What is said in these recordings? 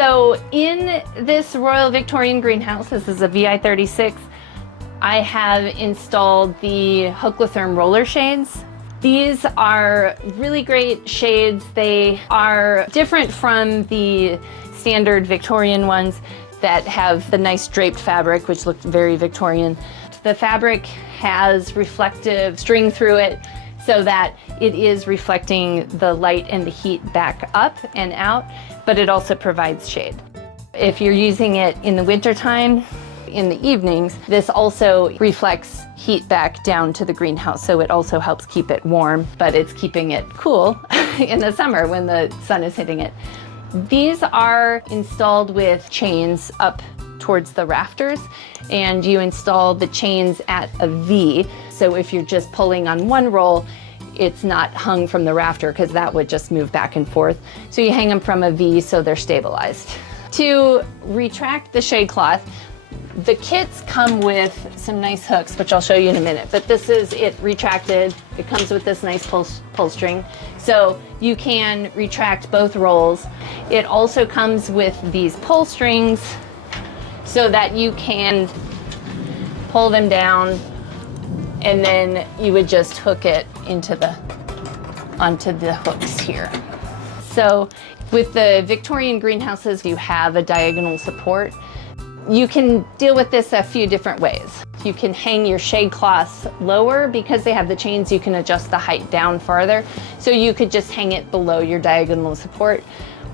So in this Royal Victorian greenhouse, this is a VI36, I have installed the Hooklatherm roller shades. These are really great shades. They are different from the standard Victorian ones that have the nice draped fabric, which looked very Victorian. The fabric has reflective string through it so that it is reflecting the light and the heat back up and out, but it also provides shade. If you're using it in the wintertime, in the evenings, this also reflects heat back down to the greenhouse, so it also helps keep it warm, but it's keeping it cool in the summer when the sun is hitting it. These are installed with chains up towards the rafters, and you install the chains at a V, so if you're just pulling on one roll, it's not hung from the rafter because that would just move back and forth. So you hang them from a V so they're stabilized. To retract the shade cloth, the kits come with some nice hooks, which I'll show you in a minute, but this is it retracted. It comes with this nice pull string, so you can retract both rolls. It also comes with these pull strings so that you can pull them down, and then you would just hook it onto the hooks here. So with the Victorian greenhouses, you have a diagonal support. You can deal with this a few different ways. You can hang your shade cloths lower because they have the chains. You can adjust the height down farther. So you could just hang it below your diagonal support.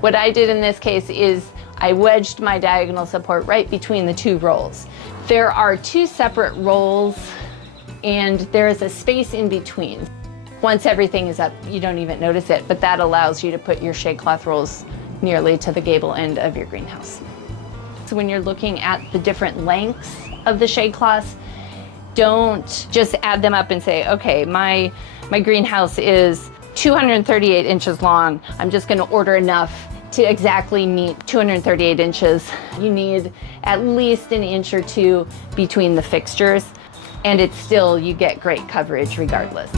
What I did in this case is I wedged my diagonal support right between the two rolls. There are two separate rolls and there is a space in between. Once everything is up, you don't even notice it, but that allows you to put your shade cloth rolls nearly to the gable end of your greenhouse. So when you're looking at the different lengths of the shade cloths, don't just add them up and say, okay, my greenhouse is 238 inches long. I'm just gonna order enough to exactly meet 238 inches. You need at least an inch or two between the fixtures, and it's still, you get great coverage regardless.